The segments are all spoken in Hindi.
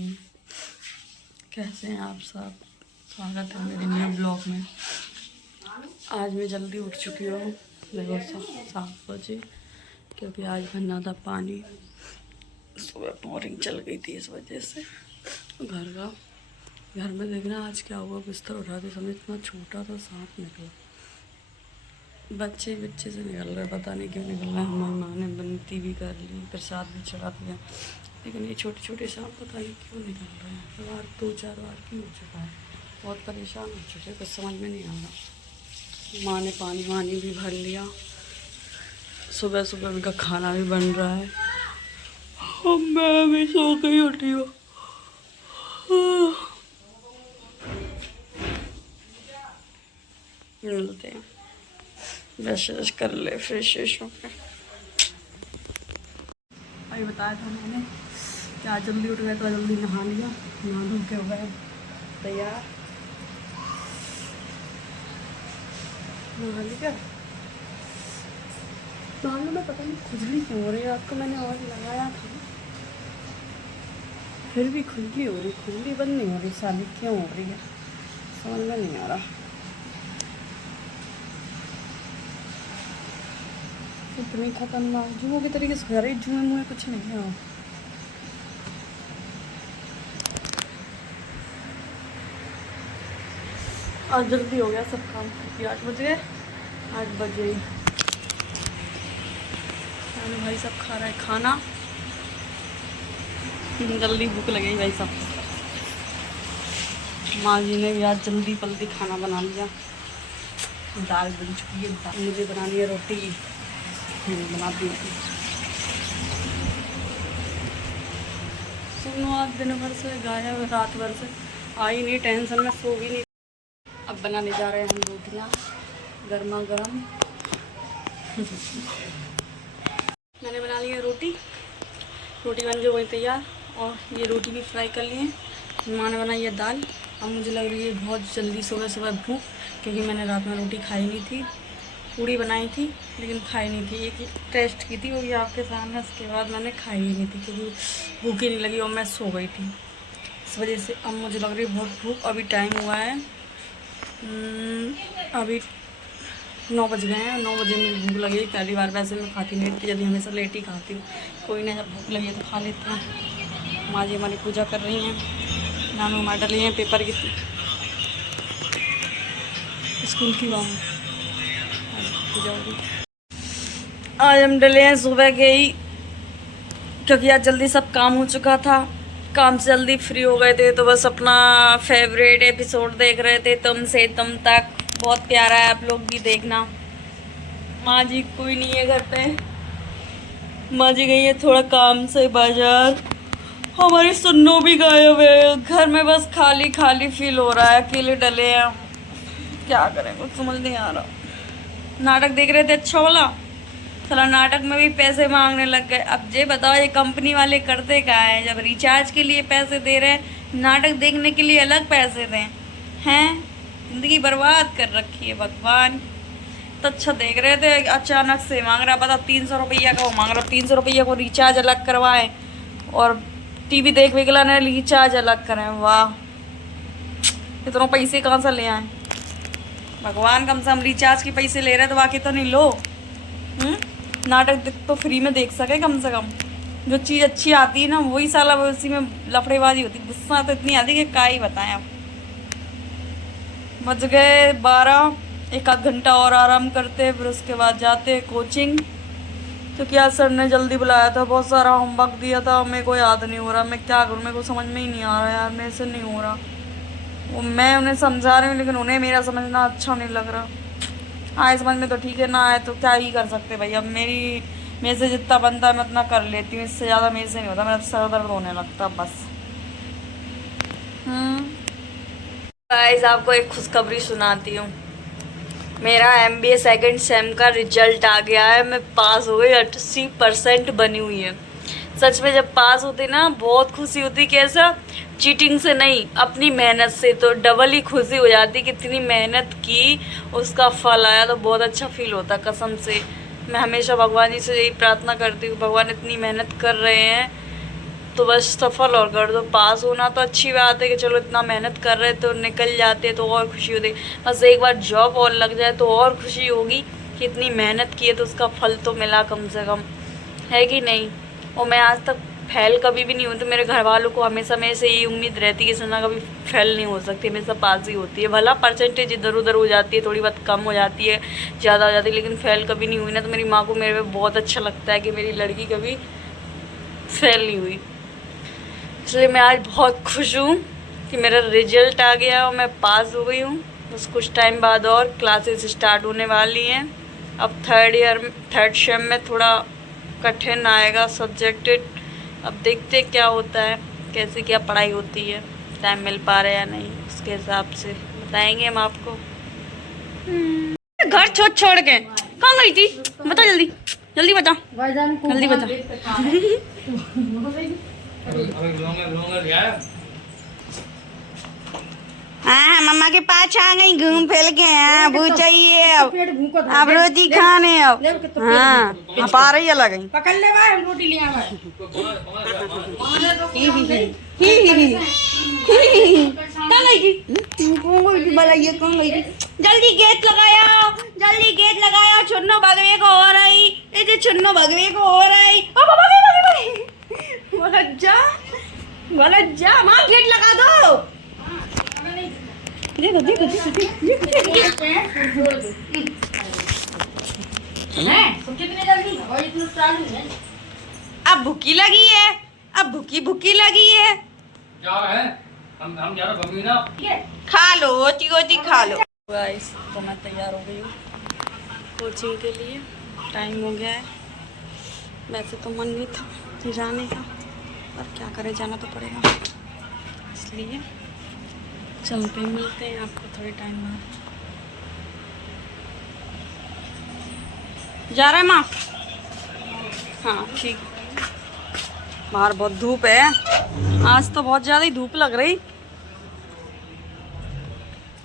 कैसे हैं आप सब? स्वागत है मेरे न्यू ब्लॉग में। आज मैं जल्दी उठ चुकी हूँ, देखो 7 बजे, क्योंकि आज भरना था पानी। सुबह बोरिंग चल गई थी, इस वजह से घर में देखना आज क्या हुआ। बिस्तर उठाते समय इतना छोटा सा सांप निकला। बच्चे से निकल रहे, पता नहीं क्यों निकल रहा है। हमारी माँ ने बनती भी कर ली, प्रसाद भी चढ़ा दिया, लेकिन ये छोटे छोटे सांप पता नहीं क्यों निकल रहे हैं। 2-4 बार क्यों हो चुका है, बहुत परेशान हो चुके, कुछ समझ में नहीं आ रहा। माँ ने पानी वानी भी भर लिया, सुबह सुबह उनका खाना भी बन रहा है। मैं भी सो गई, उठी हूँ। मिलते हैं, ब्रश कर ले, फ्रेश होकर। अभी बताया था मैंने कि आज जल्दी उठ गए तो जल्दी नहा लिया, नहा धो के हो गए तैयार। नहा लिया, बालों में पता नहीं खुजली क्यों हो रही है। आपको मैंने और लगाया था, फिर भी खुजली हो रही, खुजली बंद नहीं हो रही। साली क्यों हो रही है, समझ में नहीं आ रहा। इतनी खतरनाक जुओं की तरीके से घर ही जुए मुँह कुछ नहीं है। आज जल्दी हो गया सब काम, क्योंकि 8 बज गए। 8 बजे भाई सब खा रहा है खाना, जल्दी भूख लगेगी भाई सब। माँ जी ने भी आज जल्दी खाना बना लिया। दाल बन चुकी है, मुझे बनानी है रोटी, बनाती हूँ। सुनो, आज दिन भर से गायब, रात भर से आई नहीं, टेंशन में सो भी नहीं। अब बनाने जा रहे हैं हम रोटियाँ गर्मा गर्म। मैंने बना ली है रोटी बन जो गई तैयार, और ये रोटी भी फ्राई कर लिए। माँ ने बनाई है दाल। अब मुझे लग रही है बहुत जल्दी सुबह भूख, क्योंकि मैंने रात में रोटी खाई नहीं थी। पूड़ी बनाई थी लेकिन खाई नहीं थी, एक टेस्ट की थी, वो भी आपके सामने। उसके बाद मैंने खाई ही नहीं थी, क्योंकि भूख ही नहीं लगी और मैं सो गई थी, इस वजह से। अब मुझे लग रही है बहुत भूख। अभी टाइम हुआ है, अभी 9 बज गए हैं। 9 बजे मुझे भूख लगी। पहली बार, वैसे मैं खाती नहीं थी, जल्दी हमेशा लेट ही खाती हूँ। कोई ना, जब भूख लगी है तो खा लेते हैं। माँ जी हमारी पूजा कर रही हैं, नानू मार डली हैं पेपर की, स्कूल की वहाँ पूजा हो रही। आज हम डले हैं सुबह के ही, क्योंकि आज जल्दी सब काम हो चुका था। काम से जल्दी फ्री हो गए थे, तो बस अपना फेवरेट एपिसोड देख रहे थे, तुम से तुम तक। बहुत प्यारा है, आप लोग भी देखना। माँ जी कोई नहीं है घर पे, माँ जी गई है थोड़ा काम से बाजार। हमारी सुन्नो भी गायब है, घर में बस खाली खाली फील हो रहा है, अकेले डले हैं हम। क्या करें, कुछ समझ नहीं आ रहा। नाटक देख रहे थे अच्छा वाला, चला नाटक में भी पैसे मांगने लग गए। अब ये बताओ, ये कंपनी वाले करते क्या है? जब रिचार्ज के लिए पैसे दे रहे हैं, नाटक देखने के लिए अलग पैसे दें हैं? जिंदगी बर्बाद कर रखी है भगवान। तो अच्छा देख रहे थे, अचानक से मांग रहा, पता 300 रुपया का वो मांग रहा। 300 रुपया को रिचार्ज अलग करवाएं और टीवी देख विकला ने रिचार्ज अलग करें। वाह, इतने पैसे कहाँ से ले आए भगवान? कम से कम रिचार्ज के पैसे ले रहे तो बाकी तो नहीं लो। नाटक तो फ्री में देख सके कम से कम। जो चीज़ अच्छी आती है ना, वही साला उसी में लफड़ेबाजी होती। गुस्सा तो इतनी आती है कि क्या ही बताएं। अब बज गए 12, 1 घंटा और आराम करते, फिर उसके बाद जाते कोचिंग। तो क्या सर ने जल्दी बुलाया था, बहुत सारा होमवर्क दिया था, मेरे को याद नहीं हो रहा। मैं क्या करूँ, मेरे को समझ में ही नहीं आ रहा यार, मेरे से नहीं हो रहा। वो मैं उन्हें समझा रही हूँ, लेकिन उन्हें मेरा समझना अच्छा नहीं लग रहा। आए समझ में तो ठीक है, ना आए तो क्या ही कर सकते भाई। अब मेरे से जितना बनता है मैं उतना कर लेती हूँ, इससे ज़्यादा मेरे से नहीं होता। मेरा सर दर्द होने लगता बस। गाइस, आपको एक खुशखबरी सुनाती हूँ। मेरा MBA सेकंड सेम का रिजल्ट आ गया है। मैं पास हो गई, 80% बनी हुई है। सच में जब पास होती ना, बहुत खुशी होती। कैसा? चीटिंग से नहीं, अपनी मेहनत से। तो डबल ही खुशी हो जाती कि इतनी मेहनत की, उसका फल आया, तो बहुत अच्छा फील होता कसम से। मैं हमेशा भगवान जी से यही प्रार्थना करती हूँ, भगवान इतनी मेहनत कर रहे हैं तो बस सफल और कर दो। पास होना तो अच्छी बात है कि चलो इतना मेहनत कर रहे तो निकल जाते तो और खुशी होती। बस एक बार जॉब और लग जाए तो और खुशी होगी कि इतनी मेहनत की है तो उसका फल तो मिला कम से कम, है कि नहीं। और मैं आज तक फेल कभी भी नहीं हुई, तो मेरे घर वालों को हमेशा मेरे से यही उम्मीद रहती है कि सना कभी फेल नहीं हो सकती, हमेशा पास ही होती है। भला परसेंटेज इधर उधर हो जाती है, थोड़ी बहुत कम हो जाती है, ज़्यादा हो जाती है, लेकिन फेल कभी नहीं हुई ना। तो मेरी माँ को मेरे पे बहुत अच्छा लगता है कि मेरी लड़की कभी फेल नहीं हुई। इसलिए मैं आज बहुत खुश हूँ कि मेरा रिजल्ट आ गया और मैं पास हो गई हूँ। बस कुछ टाइम बाद और क्लासेस स्टार्ट होने वाली हैं। अब थर्ड सेम में थोड़ा कठिन आएगा सब्जेक्ट। अब देखते क्या होता है, कैसे क्या पढ़ाई होती है, टाइम मिल पा रहा है या नहीं, उसके हिसाब से बताएंगे हम आपको। घर छोड़ छोड़ के कहाँ गई थी, बता जल्दी जल्दी बता, जल्दी बता। हाँ मम्मा के पास आ गई, घूम फिर के। हाँ भूख चाहिए अब रोटी खाने। अब हाँ आप आ रही है लग गई, पकड़ ले भाई, हम रोटी ले आए। जल्दी गेट लगाया, जल्दी गेट लगाया, छुन्नो भगवे को हो रही, ये छुन्नो भगवे को हो रही। गलत जा माँ, गेट लगा दो। देखो देखो अब भूखी लगी है, अब भूखी लगी है। क्या है? हम जा रहे हैं ना, खा लो रोटी रोटी खा लो। गाइस तो मैं तैयार हो गई हूँ कोचिंग के लिए, टाइम हो गया है। वैसे तो मन नहीं था जाने का, पर क्या करें, जाना तो पड़ेगा। इसलिए चलते मिलते हैं आपको थोड़े टाइम बाद। जा रहे हैं माँ? हाँ ठीक। बाहर बहुत धूप है, आज तो बहुत ज़्यादा ही धूप लग रही,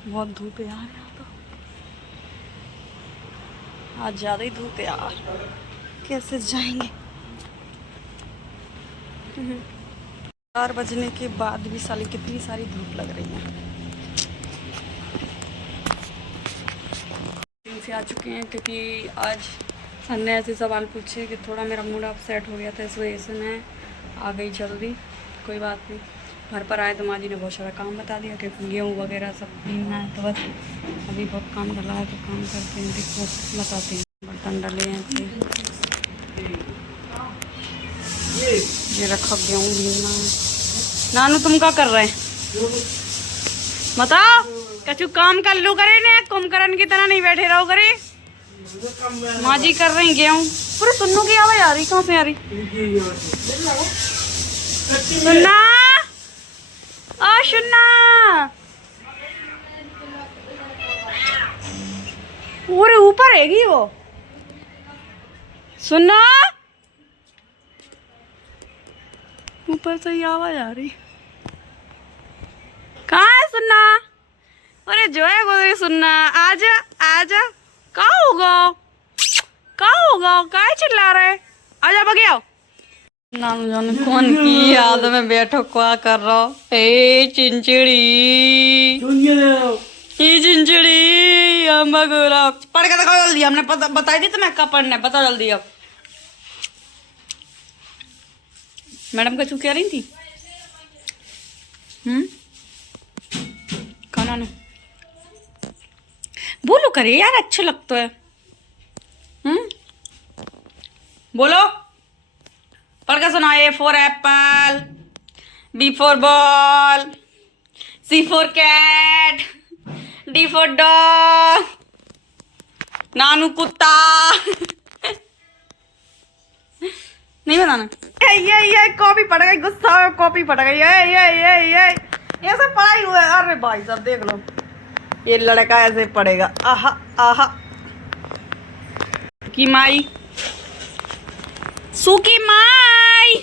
बहुत धूप है यार यहाँ तो, आज ज़्यादा ही धूप है यार, कैसे जाएंगे। 4 बजने के बाद भी साली कितनी सारी धूप लग रही है। से आ चुके हैं क्योंकि आज सर ने ऐसे सवाल पूछे कि थोड़ा मेरा मूड अपसेट हो गया था, इस वजह से मैं आ गई जल्दी। कोई बात नहीं, घर पर आए तो माँ जी ने बहुत सारा काम बता दिया कि गेहूँ वगैरह सब पीना है, तो बस अभी बहुत काम डला है तो काम करते हैं, देखो बताते हैं। बर्तन डले हैं, ये रखा गेहूँ भीगना है। नानू तुम क्या कर रहे हैं बताओ? कछु काम कर लो करे ना, कुंभकर्ण की तरह नहीं बैठे रहो करे। माँ जी कर रही गेहूँ, पूरे सुन्नू की आवाज आ रही, कहाँ से आ रही? सुन्ना ओ सुन्ना, पूरे ऊपर हैगी वो। सुन्ना ऊपर से ही आवाज आ रही, कहाँ है सुन्ना? अरे जो है वो सुनना, आजा आजा, कहाँ होगा, कहाँ होगा, क्या चिल्ला रहे? आजा बगे आओ। नानू जाने कौन की याद में बैठो क्या कर रहा हो? ए चिंचड़ी, ये चिंचड़ी अम्मा गोरा पढ़ के दिखाओ जल्दी, हमने बताई दी तुम्हें कब पढ़ना है, बताओ जल्दी। अब मैडम कछु कह रही थी? खाना ना बोलो करे यार, अच्छा लगता है। बोलो पढ़ के सुना। A for apple, B for ball, C for cat, D for dog, नानू कुत्ता। नहीं बताना। ये कॉपी पड़ गई, गुस्सा में कॉपी पड़ गई। ये ऐसे पढ़ाई हुआ है। अरे भाई साहब देख लो, ये लड़का ऐसे पड़ेगा। आहा आहा की माई, सूखी माई,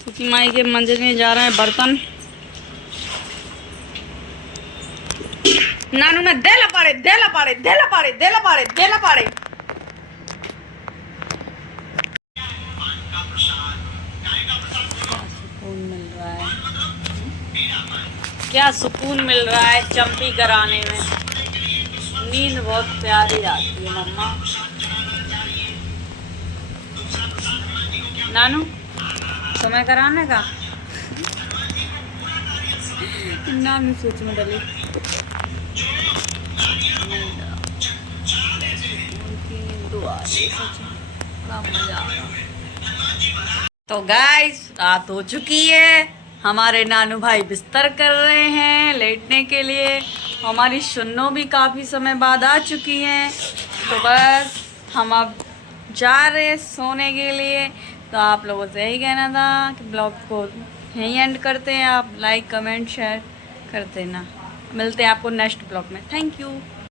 सूखी माई के मंदिर में जा रहे हैं बर्तन। नानू में देला पाड़े देला पाड़े देला पाड़े देला पाड़े देला पाड़े। क्या सुकून मिल रहा है चंपी कराने में। नींद बहुत प्यारी आती है मम्मा। नानू समय कराने का नानू सोच में डली। तो गाइस रात हो चुकी है, हमारे नानू भाई बिस्तर कर रहे हैं लेटने के लिए। हमारी सुन्नो भी काफ़ी समय बाद आ चुकी हैं। तो बस हम अब जा रहे हैं सोने के लिए। तो आप लोगों से यही कहना था कि ब्लॉग को यहीं एंड करते हैं। आप लाइक कमेंट शेयर कर देना। मिलते हैं आपको नेक्स्ट ब्लॉग में। Thank you.